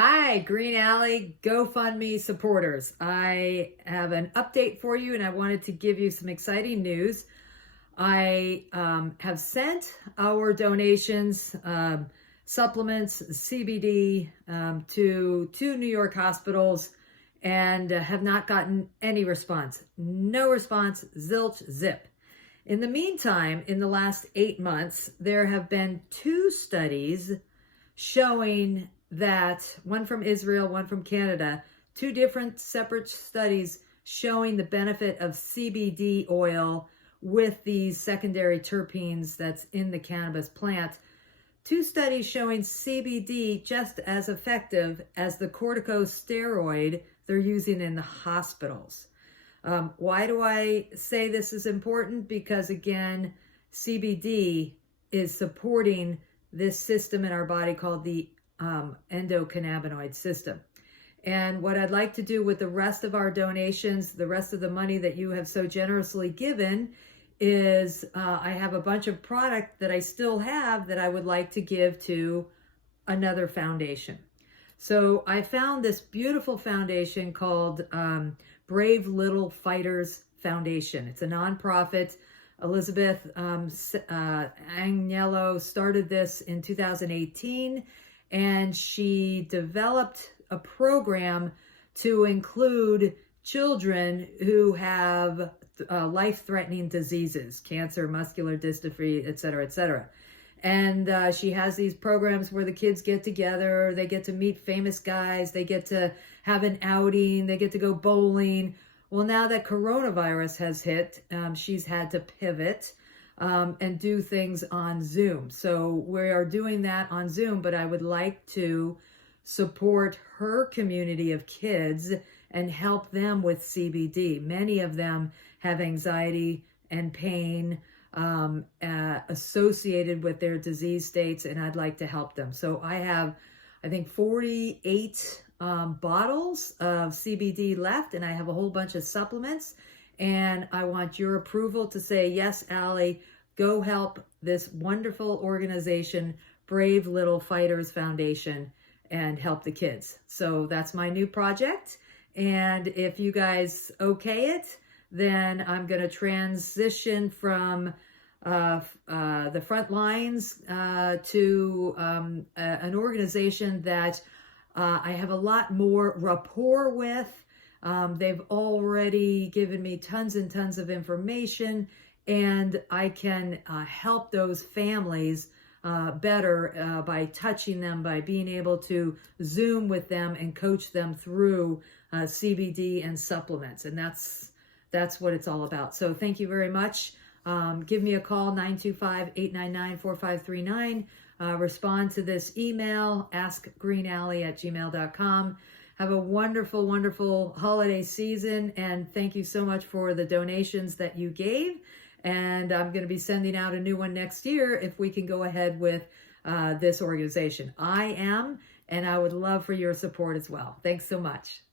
Hi, Green Alley GoFundMe supporters. I have an update for you and I wanted to give you some exciting news. I have sent our donations, supplements, CBD, to two New York hospitals and have not gotten any response. No response, zilch, zip. In the meantime, in the last 8 months, there have been 2 studies showing that, one from Israel, one from Canada, 2 different separate studies showing the benefit of CBD oil with these secondary terpenes that's in the cannabis plant. 2 studies showing CBD just as effective as the corticosteroid they're using in the hospitals. Why do I say this is important? Because again, CBD is supporting this system in our body called the endocannabinoid system. And what I'd like to do with the rest of our donations, the rest of the money that you have so generously given, is I have a bunch of product that I still have that I would like to give to another foundation. So I found this beautiful foundation called Brave Little Fighters Foundation. It's a nonprofit. Elizabeth Agnello started this in 2018, and she developed a program to include children who have life-threatening diseases, cancer, muscular dystrophy, et cetera, et cetera. And she has these programs where the kids get together, they get to meet famous guys, they get to have an outing, they get to go bowling. Well, now that coronavirus has hit, she's had to pivot and do things on Zoom. So we are doing that on Zoom, but I would like to support her community of kids and help them with CBD. Many of them have anxiety and pain associated with their disease states, and I'd like to help them. So I have, I think, 48 bottles of CBD left, and I have a whole bunch of supplements, and I want your approval to say, yes, Allie, go help this wonderful organization, Brave Little Fighters Foundation, and help the kids. So that's my new project, and if you guys okay it, then I'm going to transition from the front lines to an organization that I have a lot more rapport with. They've already given me tons and tons of information, and I can help those families better by touching them, by being able to Zoom with them and coach them through CBD and supplements. And that's what it's all about. So thank you very much. Give me a call, 925-899-4539. Respond to this email, askgreenalley@gmail.com. Have a wonderful, wonderful holiday season, and thank you so much for the donations that you gave. And I'm going to be sending out a new one next year if we can go ahead with this organization. I am, and I would love for your support as well. Thanks so much.